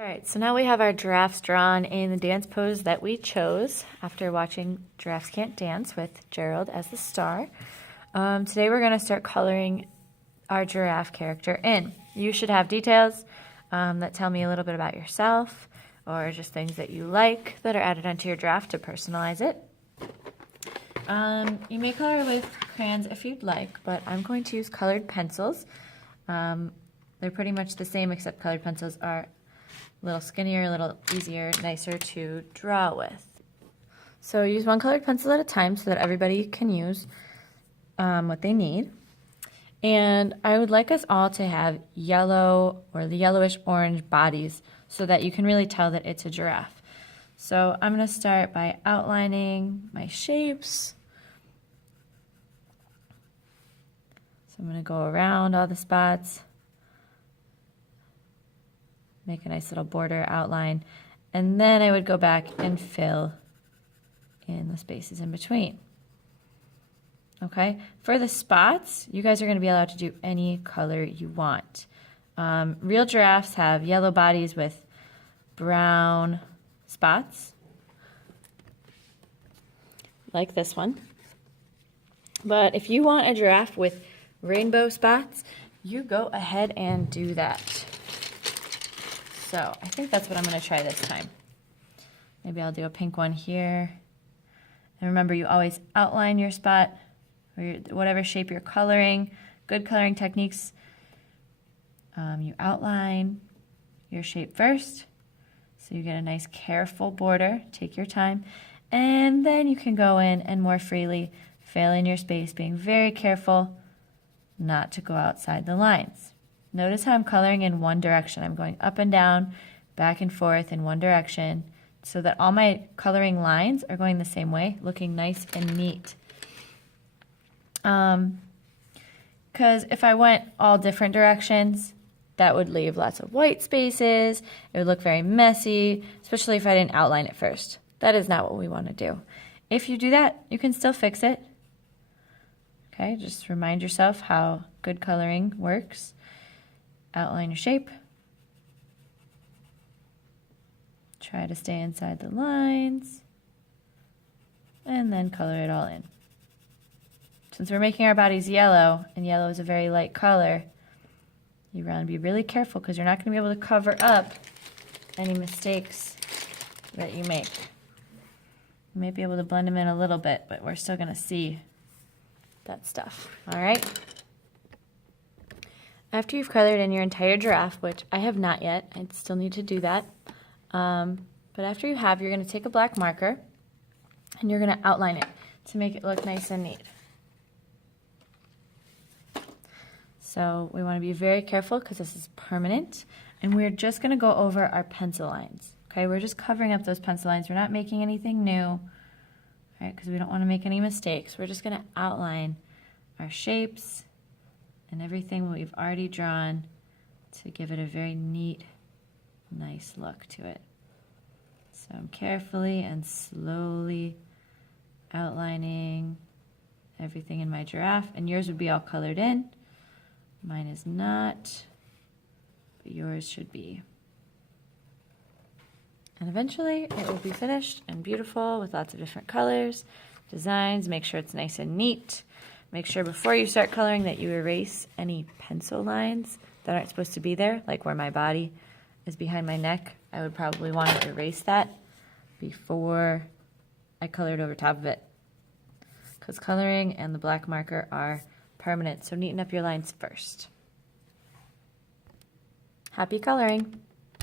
All right, so now we have our giraffes drawn in the dance pose that we chose after watching Giraffes Can't Dance with Gerald as the star. Today we're going to start coloring our giraffe character in. You should have details that tell me a little bit about yourself or just things that you like that are added onto your giraffe to personalize it. You may color with crayons if you'd like, but I'm going to use colored pencils. They're pretty much the same except colored pencils are a little skinnier, a little easier, nicer to draw with. So use one colored pencil at a time so that everybody can use what they need. And I would like us all to have yellow or the yellowish orange bodies so that you can really tell that it's a giraffe. So I'm going to start by outlining my shapes. So I'm going to go around all the spots. Make a nice little border outline, and then I would go back and fill in the spaces in between. Okay, for the spots, you guys are going to be allowed to do any color you want. Real giraffes have yellow bodies with brown spots, like this one. But if you want a giraffe with rainbow spots, you go ahead and do that. So I think that's what I'm going to try this time. Maybe I'll do a pink one here. And remember, you always outline your spot, or whatever shape you're coloring. Good coloring techniques, you outline your shape first, so you get a nice careful border. Take your time. And then you can go in and more freely fill in your space, being very careful not to go outside the lines. Notice how I'm coloring in one direction. I'm going up and down, back and forth in one direction so that all my coloring lines are going the same way, looking nice and neat. Because if I went all different directions, that would leave lots of white spaces. It would look very messy, especially if I didn't outline it first. That is not what we want to do. If you do that, you can still fix it. Okay, just remind yourself how good coloring works. Outline your shape. Try to stay inside the lines. And then color it all in. Since we're making our bodies yellow, and yellow is a very light color, you want to be really careful because you're not going to be able to cover up any mistakes that you make. You may be able to blend them in a little bit, but we're still going to see that stuff. All right? After you've colored in your entire giraffe, which I have not yet, I still need to do that, but after you have, you're going to take a black marker and you're going to outline it to make it look nice and neat. So we want to be very careful because this is permanent, and we're just going to go over our pencil lines. Okay, we're just covering up those pencil lines. We're not making anything new, right? Because we don't want to make any mistakes. We're just going to outline our shapes and everything we've already drawn to give it a very neat, nice look to it. So I'm carefully and slowly outlining everything in my giraffe, and yours would be all colored in. Mine is not, but yours should be. And eventually it will be finished and beautiful with lots of different colors, designs. Make sure it's nice and neat. Make sure before you start coloring that you erase any pencil lines that aren't supposed to be there, like where my body is behind my neck. I would probably want to erase that before I colored over top of it, because coloring and the black marker are permanent, so neaten up your lines first. Happy coloring!